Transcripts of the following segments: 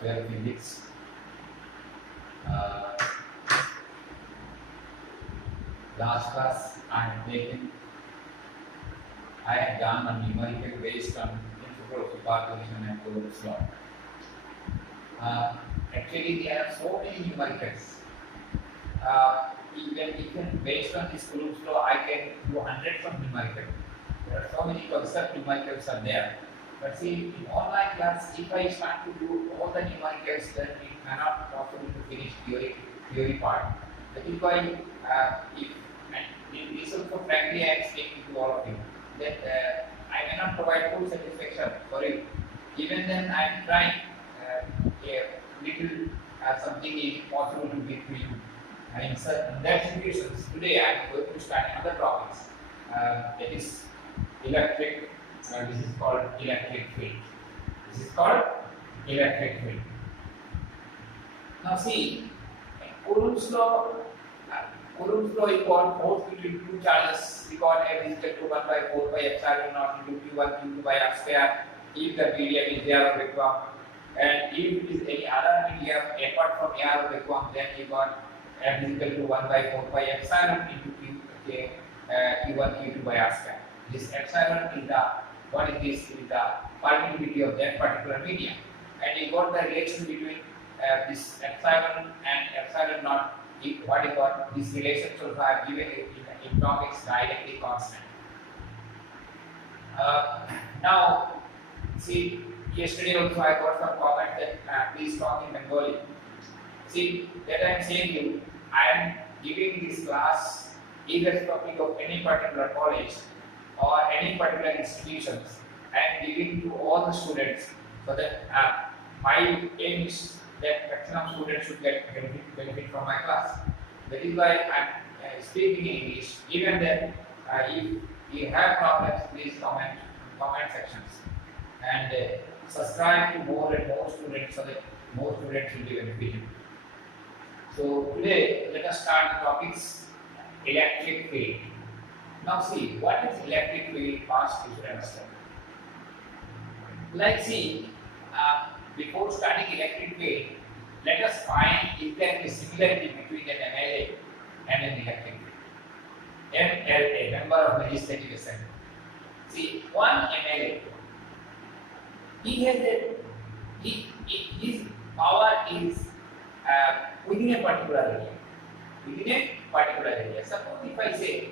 12 physics. Uh, Last class I have taken, I have done a numerical based on integral of superposition and Coulomb's law. Actually, there are so many numericals. Even based on this Coulomb's law, I can do hundreds of numericals. There are so many concept numericals are there. But see, in online class, if I start to do all the numericals, then it cannot possible to finish theory part. That is why, if and this also frankly I am speaking to all of you that I may not provide full satisfaction for you. Even then, I am trying a little something is possible to give to you. And in that situations, today I am going to start another topics. That is electric. This is called electric field. This is called electric field. Now see, Coulomb's law. Coulomb's law is called force between two charges. We got F is equal to 1 by 4 by epsilon naught into Q1 Q2 by R square if the medium is air of vacuum, and if it is any other medium apart from air of vacuum, then you got F is equal to 1 by 4 by epsilon into Q1 Q2 by R square. This epsilon is the what is this? Is the permittivity of that particular medium, and you got the relation between this epsilon and epsilon naught. What you got, this relation also I have given in topics directly constant. Now, see, yesterday also I got some comment that please talk in Bengali. See, that I am saying you, I am giving this class irrespective of any particular college or any particular institutions. I am giving to all the students so that my aim is that maximum students should get benefit from my class. That is why I am speaking in English. Even then, if you have problems, please comment sections and subscribe to more and more students so that more students will be benefited. So today, let us start the topics electric field. Now see, what is electric field? First, you should understand. Like see. Before studying electric field, let us find if there is similarity between an MLA and an electric field. MLA, member of legislative assembly. See, one MLA, he has his power is within a particular area. Within a particular area. Suppose if I say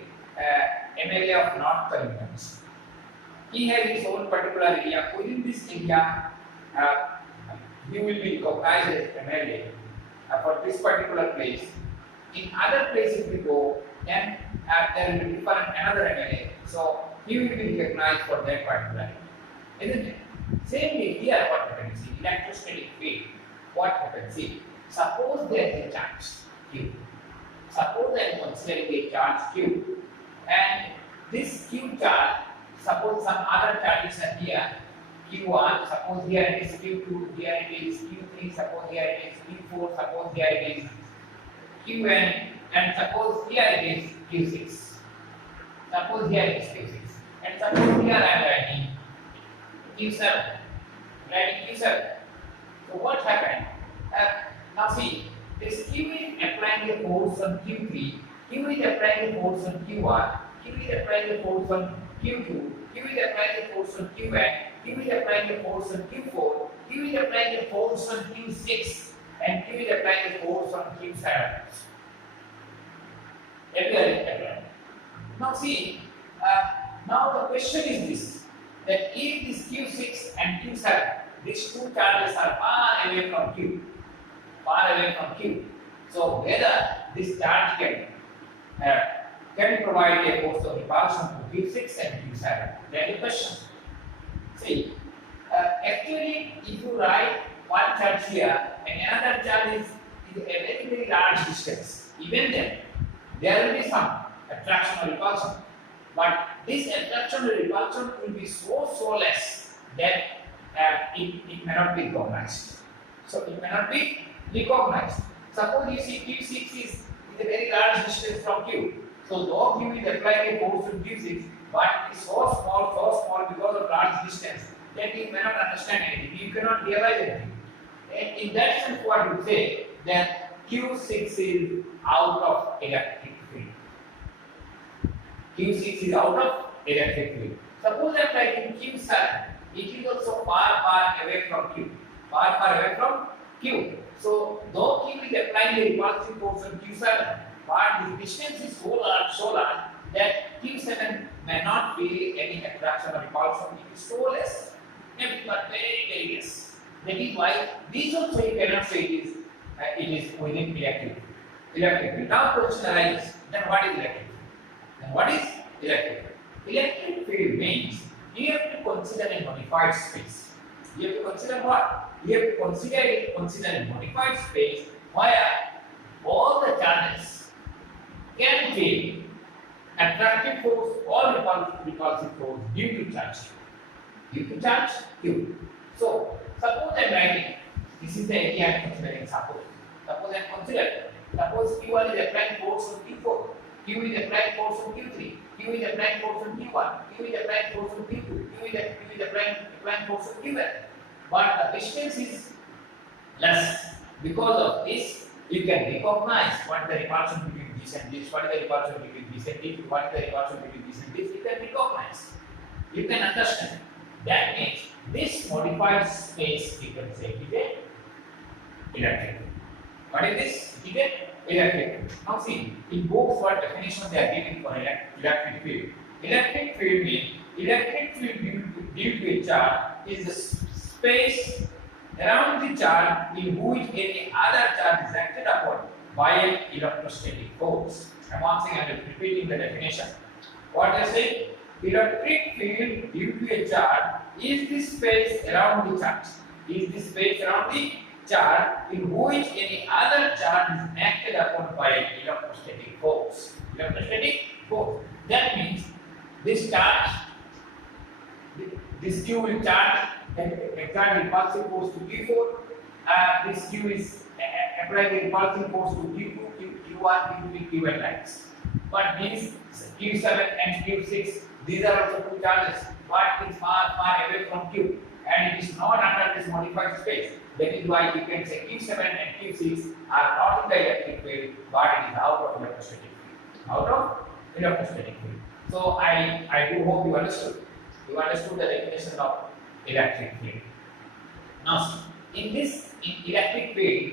MLA of North Kalimantan, he has his own particular area. Within this area, he will be recognized as MLA for this particular place. In other places we go, then there will be another MLA. So he will be recognized for that particular, isn't it? Same way here, what happens in electrostatic field? What happens? See, suppose there is a charge Q. Suppose I am considering a charge Q, and this Q charge, suppose some other charges are here. Q1, suppose here it is Q2, here it is Q3, suppose here it is Q4, suppose here it is Qn, and suppose here it is Q6. Suppose here it is Q6. And suppose here I am writing Q7. Writing Q7. So what happened? Now see, this Q is applying a force on Q3, Q is applying a force on Q1, Q is applying a force on Q2, Q is applying a force on Qn, Q is applying a force on Q4, Q is applying a force on Q6, and Q is applying a force on Q7. Everywhere. Now see, now the question is this, that if this Q6 and Q7, these two charges are far away from Q, so whether this charge can provide a force of repulsion to Q6 and Q7, that is the question. See, actually, if you write one charge here and another charge is a very, very large distance, even then, there will be some attraction or repulsion. But this attraction or repulsion will be so less that it may not be recognized. So, it may not be recognized. Suppose you see Q6 is a very large distance from Q. So, though Q is applying a force on Q6, but it is so small because of large distance that you cannot understand anything. You cannot realize anything. in that sense, what you say that Q6 is out of electric field. Q6 is out of electric field. Suppose I'm writing Q7, it is also far away from Q. Far away from Q. So, though Q is applying the repulsive force on Q7, but the distance is so large that Q7 may not feel any attraction or repulsion. It is so less, maybe but very less. That is why these also you cannot say it is within electric field. Electric field. Now question arises, then what is electric field? Then what is electric field? Electric field means you have to consider a modified space. You have to consider what? You have to consider a modified space where all the charges can feel attractive force or repulsive force due to charge. Due to charge Q. So suppose I am writing, this is the area I am considering. Suppose Q1 is applying force on Q4, Q is applying force on Q3, Q is applying force on Q1, Q is applying force on Q2, Q is applying force on Q1. But the distance is less. Because of this, you can recognize what is the repulsion between this and this, what is the repulsion between this and this, what is the repulsion between this and this. You can recognize. You can understand. That means this modified space you can say is a electric field. What is this? It is a electric field. Now see, in books what definition they are giving for electric field. Electric field means electric field due to a charge is the space around the charge in which any other charge is acted upon by an electrostatic force. And once again I am repeating the definition. What I say? Electric field due to a charge is the space around the charge. Is the space around the charge in which any other charge is acted upon by an electrostatic force. Electrostatic force. That means this charge, this Q will charge and exert repulsive force to Q4. This Q is applying the repulsive force to Q2, Q1, Q3, Q1 lines. But these Q7 and Q6, these are also two charges, but is far away from Q, and it is not under this modified space. That is why you can say Q7 and Q6 are not in the electric field, but it is out of electrostatic field. Out of electrostatic field. So I do hope you understood. You understood the definition of electric field. Now, in electric field,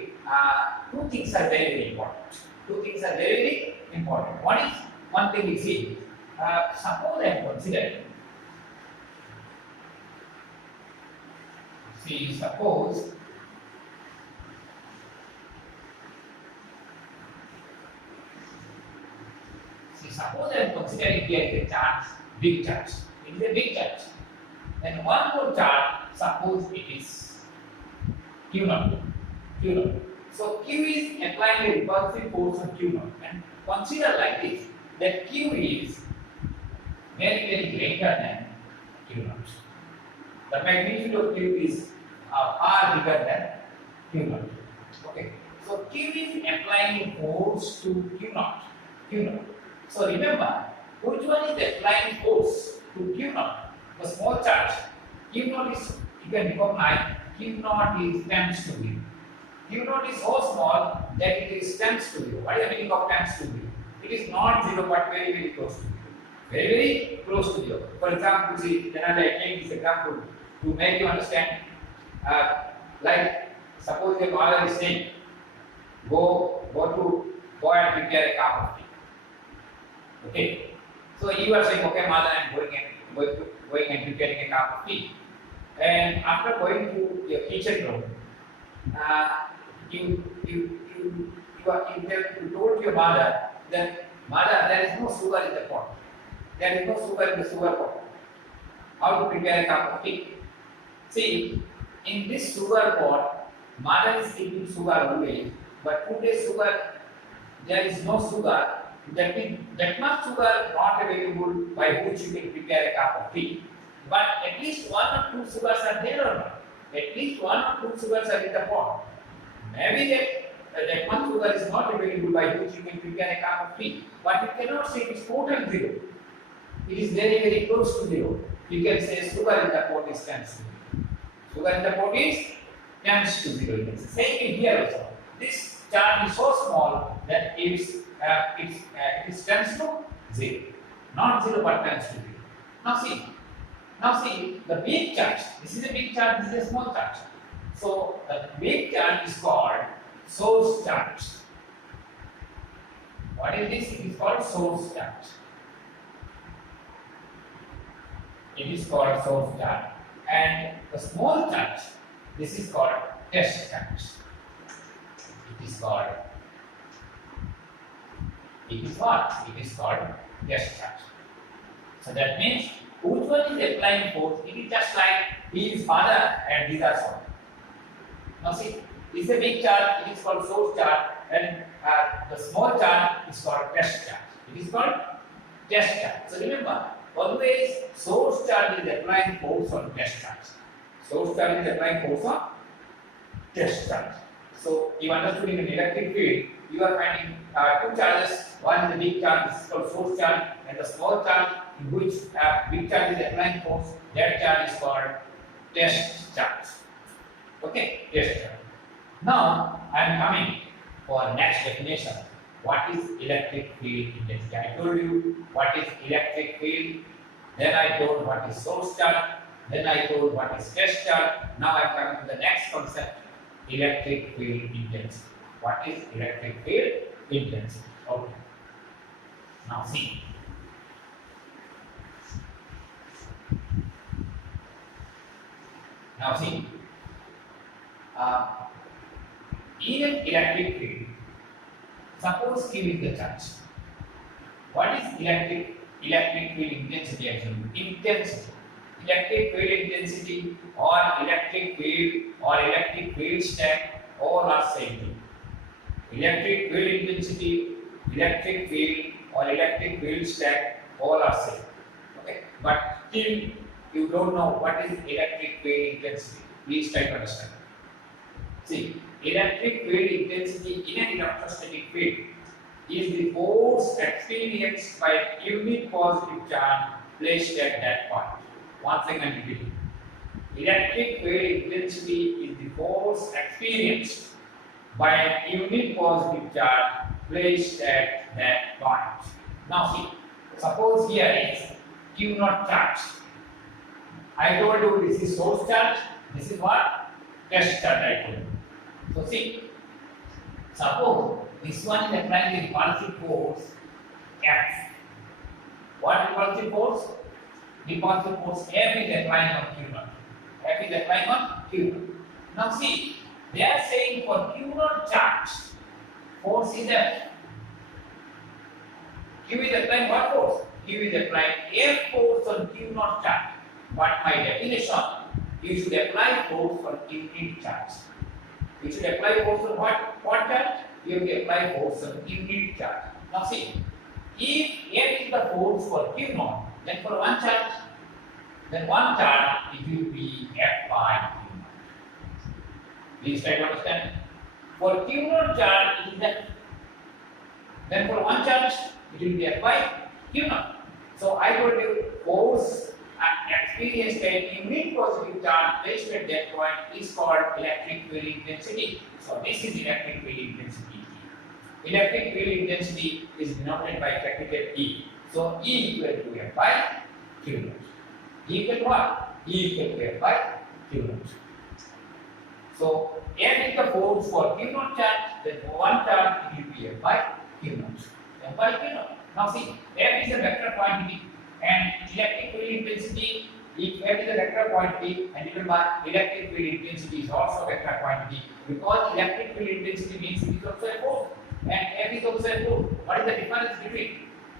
two things are very important. Two things are very important. One thing is see. Suppose I am considering. See, suppose I am considering here is a charge, big charge. It is a big charge. Then one more charge, suppose it is Q0. So Q is applying a repulsive force on Q0. And consider like this, that Q is very greater than Q0. The magnitude of Q is far bigger than Q0. Okay. So Q is applying force to Q0. So remember, which one is applying force to Q0? The small charge. Q0 is, you can recognize, Q0 is times 2V. Q0 is so small that it is times 2V. What is the meaning of times 2V? It is not 0 but very close to 0. Very close to 0. For example, see, then I take this example to make you understand. Like, suppose your mother is saying, go and prepare a cup of tea. Okay. So you are saying, okay, mother, I am going and preparing a cup of tea. And after going to your kitchen room, you told your mother that, mother, there is no sugar in the pot. There is no sugar in the sugar pot. How to prepare a cup of tea? See, in this sugar pot, mother is keeping sugar always, but today's sugar, there is no sugar. That much sugar not available by which you can prepare a cup of tea. But at least 1 or 2 sugars are there or not? At least 1 or 2 sugars are in the pot. Maybe that much sugar is not available by which you can prepare a cup of tea. But you cannot say it is total 0. It is very close to 0. You can say sugar in the pot is times 2. Sugar in the pot is tends to 0 intensity. Same in here also. This charge is so small that it tends to 0. Not 0 but tends to 0. Now see the big charge. This is a big charge, this is a small charge. So the big charge is called source charge. What is this? It is called source charge. It is called source charge. And the small charge, this is called test charge. It is called test charge. So that means which one is applying force? It is just like he is father and these are son. Now see, this is a big charge, it is called source charge, and the small charge is called test charge. It is called test charge. So remember, always source charge is applying force on test charge. Source charge is applying force on test charge. So you understood in an electric field, you are finding two charges. One is the big charge, this is called source charge, and the small charge in which big charge is applying force, that charge is called test charge. Okay, test charge. Now I am coming for next definition. What is electric field intensity? I told you what is electric field, then I told what is source charge, then I told what is test charge. Now I am coming to the next concept, electric field intensity. What is electric field intensity? Okay. Now see. In an electric field, suppose Q is the charge. What is electric field intensity actually? Intensity. Electric field intensity or electric field strength, all are same thing. Electric field intensity, electric field or electric field strength, all are same. Okay, but still you don't know what is electric field intensity. Please try to understand. See, electric field intensity in an electrostatic field is the force experienced by a unit positive charge placed at that point. Once again, repeat. Electric field intensity is the force experienced by a unit positive charge placed at that point. Now see, suppose here is Q naught charge. I told you this is source charge, this is what? Test charge I told you. So see, suppose this one is applying the repulsive force F. What repulsive force? Repulsive force F is applying on Q naught. F is applying on Q naught. Now see, they are saying for Q naught charge, force is F. Q is applying what force? Q is applying F force on Q naught charge. But my definition, you should apply force on unit charge. You should apply force on what charge? You have to apply force on unit charge. Now see, if F is the force for Q naught, then for one charge it will be F by Q naught. Please try to understand. For Q naught charge it is F. Then for one charge it will be F by Q naught. So I told you force experienced by unit positive charge placed at that point is called electric field intensity. So this is electric field intensity. Electric field intensity is denoted by capital E. So E equal to F by Q naught. E equal to what? E equal to F by Q naught. So F is the force for Q naught charge, then for one charge it will be F by Q naught. F by Q naught. Now see, F is a vector quantity and electric field intensity, if F is a vector quantity, and remember electric field intensity is also a vector quantity because electric field intensity means it is also a force and F is also a force. What is the difference between?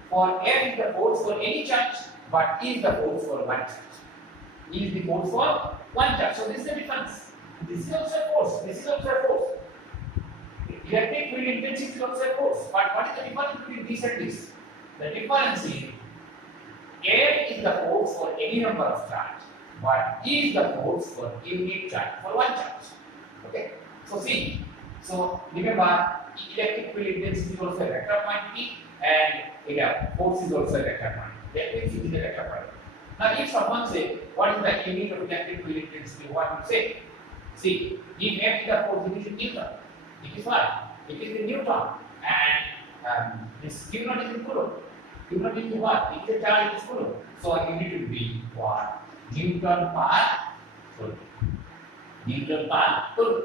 For F is the force for any charge, but E is the force for one charge. E is the force for one charge. So this is the difference. This is also a force. This is also a force. Electric field intensity is also a force. But what is the difference between this and this? The difference is F is the force for any number of charge, but E is the force for unit charge for one charge. Okay. So see. So remember, electric field intensity is also a vector quantity, and force is also a vector quantity. That means it is a vector quantity. Now, if someone say, what is the unit of electric field intensity? What you say? See, if F is the force, it is in Newton. It is what? It is in Newton. And this Q naught is in Coulomb. Q naught is what? It is a charge, it is Coulomb. So unit will be what? Newton per Coulomb. Newton per Coulomb.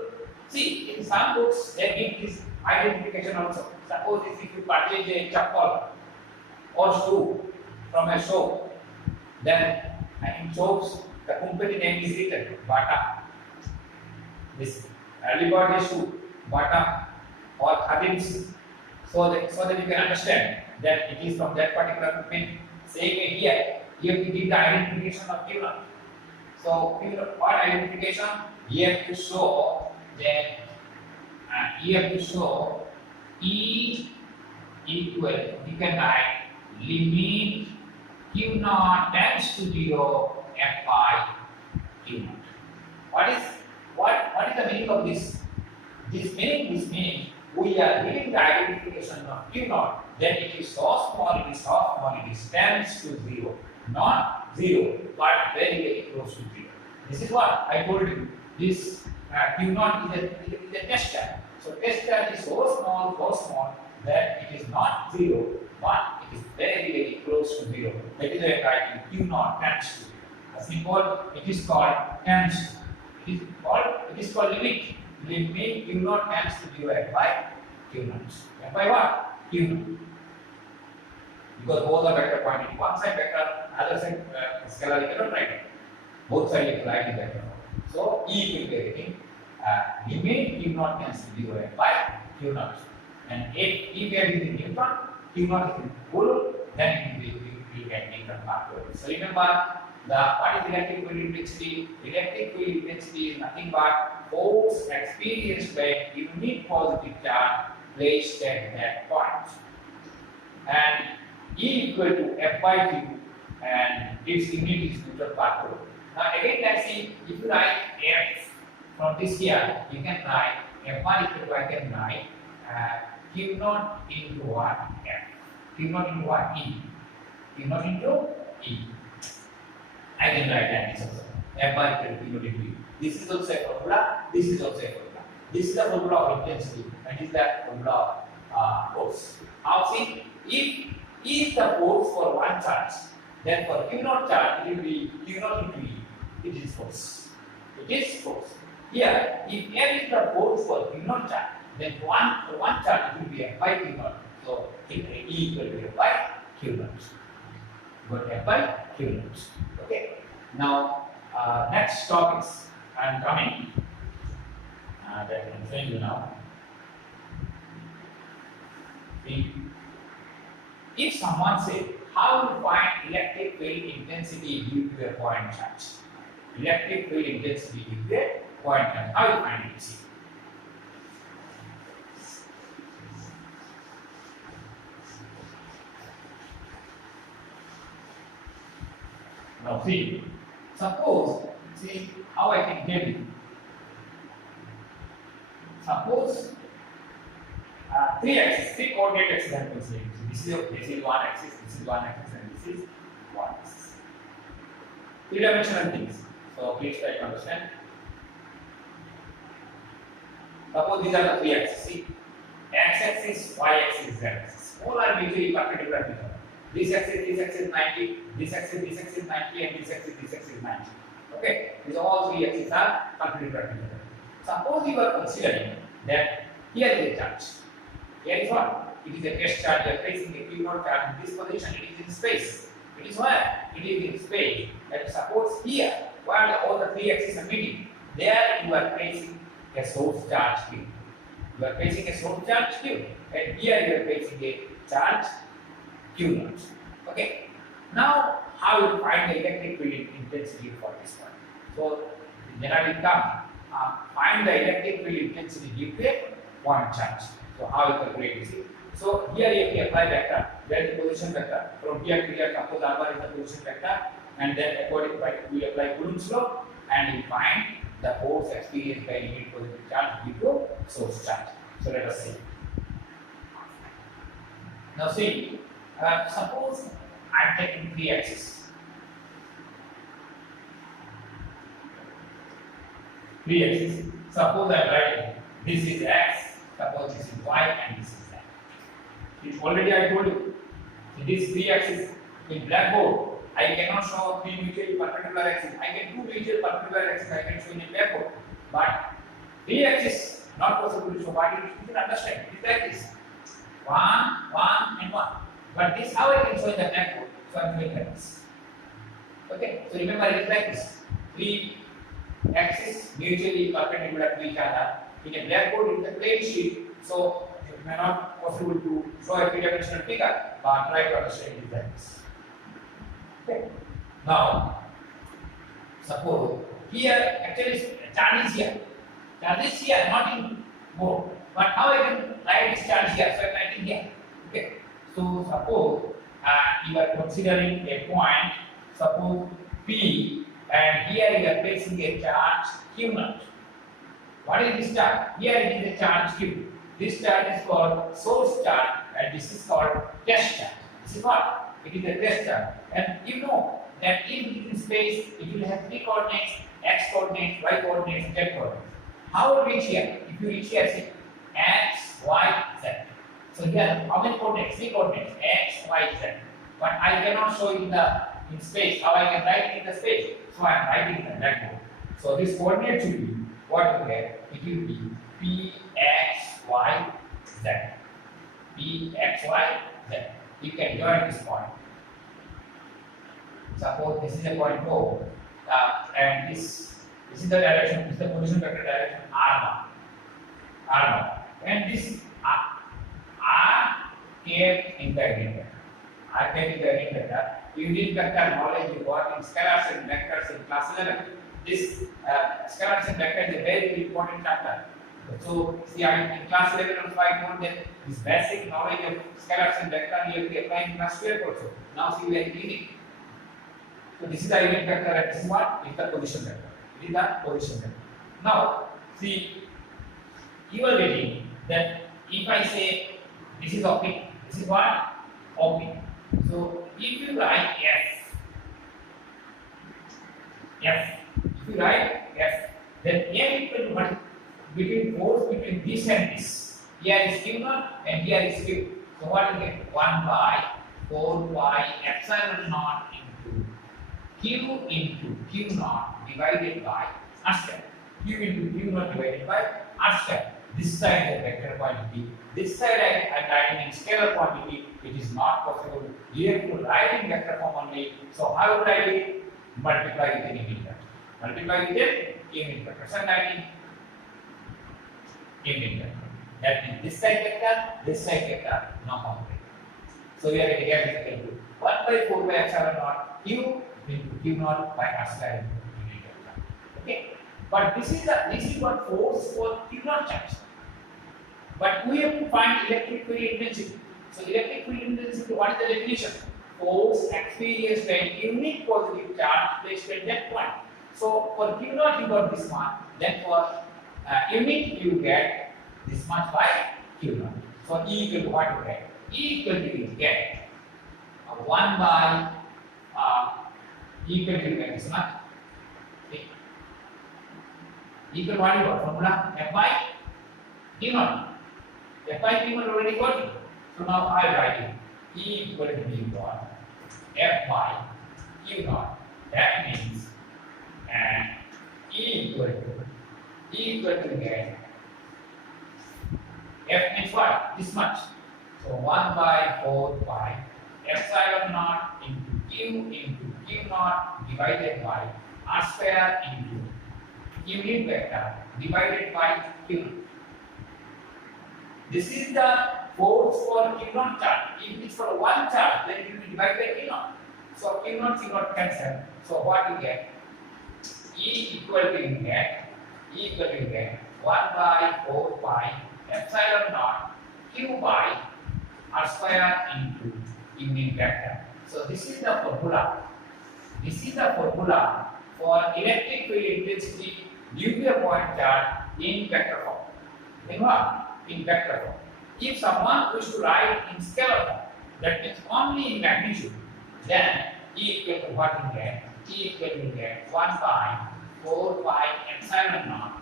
See, in some books, they give this identification also. Suppose if you purchase a chappal or shoe from a shop, then in shops, the company name is written, Bata. This early birthday shoe, Bata or Khadim's, so that you can understand that it is from that particular company. Same here, you have to give the identification of Q naught. So, what identification? You have to show that E equal, you can write limit Q naught tends to 0 F by Q naught. What is the meaning of this? This means we are giving the identification of Q naught, then it is so small, it is tends to 0. Not 0, but very close to 0. This is what I told you. This Q naught is a test charge. So test charge is so small that it is not 0, but it is very close to 0. That is why I write Q naught tends to 0. A symbol, it is called tends to. It is called limit. Limit Q naught tends to 0 F by Q naught. F by what? Q naught. Because both are vector pointing one side vector, other side scalar, you cannot write it. Both sides you can write in vector. So E will be everything. Limit Q naught tends to 0 F by Q naught. And if F is in Newton, Q naught is in Coulomb, then we get Newton per Coulomb. So remember, what is electric field intensity? Electric field intensity is nothing but force experienced by unit positive charge placed at that point. And E equal to F by Q, and its unit is Newton per Coulomb. Now again, let's see, if you write F from this here, you can write F1 equal to, I can write Q naught into what? F. Q naught into what? E. Q naught into E. I can write that this also. F1 equal to Q naught into E. This is also a formula. This is also a formula. This is the formula of intensity, and this is the formula of force. Now see, if E is the force for one charge, then for Q naught charge it will be Q naught into E. It is force. It is force. Here, if F is the force for Q naught charge, then for one charge it will be F by Q naught. So E equal to F by Q naught. Got F by Q naught. Okay. Now next topics I am coming. That I am showing you now. If someone say, how to find electric field intensity due to a point charge? Electric field intensity due to a point charge. How you find it? See. Now see, suppose, see how I can tell you. Suppose three coordinate axes are considered. This is one axis, this is one axis, and this is one axis. Three-dimensional things. So please try to understand. Suppose these are the three axes. See, x-axis, y-axis, z-axis. All are mutually perpendicular to each other. This axis 90, this axis 90, and this axis 90. Okay, these all three axes are perpendicular to each other. Suppose you are considering that here is a charge. Here is what? It is a test charge. You are placing a Q naught charge in this position. It is in space. It is where? It is in space. And suppose here, while all the three axes are meeting, there you are placing a source charge Q. You are placing a source charge Q. And here you are placing a charge Q naught. Okay. Now, how you find the electric field intensity for this one? So, generally come. Find the electric field intensity due to a point charge. So how you calculate this? So here you can apply vector, where the position vector. From here to here, suppose R1 is the position vector, and then according to we apply Coulomb's law, and we find the force experienced by unit positive charge due to source charge. So let us see. Now see, suppose I am taking three axes. 3 axis. Suppose I am writing this is x, suppose this is y, and this is z. It already I told you. This 3 axis in blackboard. I cannot show 3 mutually perpendicular axis. I can do mutual perpendicular axis. I can show in a blackboard. But 3 axis not possible to show. But you should understand. It is like this: 1, 1, and 1. But this how I can show in the blackboard? So I am doing like this. Okay. So remember it is like this: 3 axis mutually perpendicular to each other. In a blackboard, it is a plain sheet. So it may not possible to show a three-dimensional figure. But try to understand it like this. Okay. Now, suppose here actually charge is here. Charge is here, not in board. But how I can write this charge here? So I am writing here. Okay. So suppose you are considering a point. Suppose P, and here you are placing a charge Q0. What is this charge? Here it is a charge Q. This charge is called source charge, and this is called test charge. This is what? It is a test charge. And you know that in within space it will have 3 coordinates: x coordinates, y coordinates, z coordinates. How will reach here? If you reach here, see x, y, z. So here, how many coordinates? 3 coordinates: x, y, z. But I cannot show in space. How I can write in the space? So I am writing in the blackboard. So this coordinate should be what you get? It will be p x y z. P x y z. You can join this point. Suppose this is a point O, and this is the direction. This is the position vector direction r1, and this r kept in the green vector. R kept in the green vector. Unit vector knowledge you got in scalars and vectors in class 11. This scalars and vector is a very important chapter. So, see, in class 11 also I told that this basic knowledge of scalars and vector you have to apply in class 12 also. Now, see, we are unit. So, this is the unit vector, and this is what? Is the position vector. It is the position vector. Now, see, you are getting that if I say this is OP, this is what? OP. So, if you write F, if you write F, then F equal to what? Between force between this and this. Here is Q0 and here is Q. So what you get? 1 by 4 pi epsilon naught into Q into Q0 divided by R square. Q into Q0 divided by R square. This side is vector quantity. This side I am writing in scalar quantity. It is not possible. You have to write in vector form only. So how would I do it? Multiply with any unit vector. Multiply with a unit vector. So I am writing unit vector. That means this side vector, no complement. So we are getting F is equal to 1 by 4 by epsilon naught Q into Q0 by R square into unit vector. Okay. But this is what force for Q0 charge. But we have to find electric field intensity. So electric field intensity, what is the definition? Force experienced by a unique positive charge placed at that point. So for Q0 you got this one, then for unit you get this much by Q0. So E equal to what you get? E equal to you get 1 by E equal to you get this much. Okay. Equal what you got? Formula F by Q0. F by Q0 already got it. So now I write it. E equal to you got F by Q0. That means E equal to get F means what? This much. So 1 by 4 pi epsilon naught into Q into Q0 divided by R square into unit vector divided by Q0. This is the force for Q0 charge. If it is for one charge, then it will be divided by Q0. So Q0 Q0 cancel. So what you get? E equal to 1 by 4 pi epsilon naught Q by R square into unit vector. So this is the formula. This is the formula for electric field intensity nuclear point charge in vector form. In what? In vector form. If someone wishes to write in scalar form, that means only in magnitude, then E equal to what you get? E equal to 1 by 4 pi epsilon naught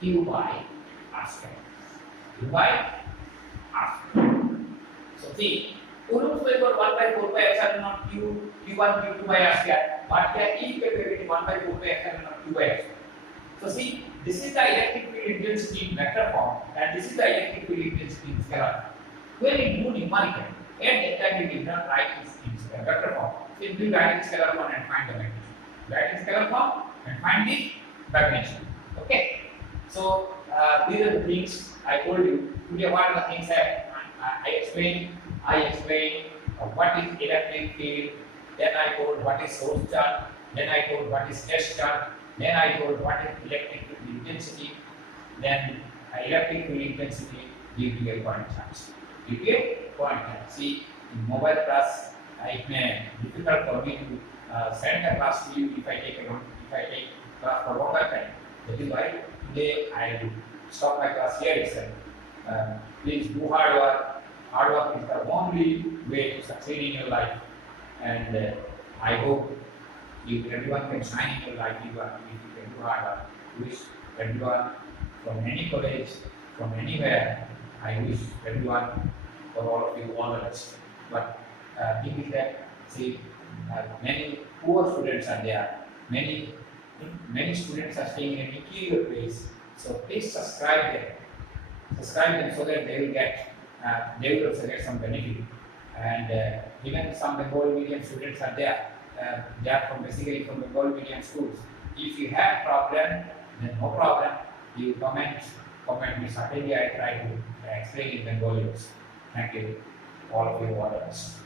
Q by R square. Q by R square. So see, Coulomb's law equal 1 by 4 by epsilon naught Q1 Q2 by R square. But here E capability 1 by 4 by epsilon naught Q by R square. So see, this is the electric field intensity in vector form, and this is the electric field intensity in scalar. When we do numerical, at that time we did not write this in vector form. Simply write in scalar form and find the magnitude. Write in scalar form and find the magnitude. Okay. So these are the things I told you. Today, what are the things that I explained? I explained what is electric field. Then I told what is source charge. Then I told what is test charge. Then I told what is electric field intensity. Then electric field intensity due to a point charge. Due to a point charge. See, in mobile class, it may be difficult for me to send a class to you if I take class for longer time. That is why today I will stop my class here itself. Please do hard work. Hard work is the only way to succeed in your life. And I hope everyone can shine in your life if you can do hard work. Wish everyone from any college, from anywhere, I wish everyone, for all of you, all the best. But thing is that, see, many poor students are there. Many students are staying in an interior place. So please subscribe them. Subscribe them so that they will also get some benefit. And even some Bengali medium students are there. They are basically from Bengali medium schools. If you have problem, then no problem. You comment me. Certainly I try to explain in Bengali. Thank you, all of you, all of us.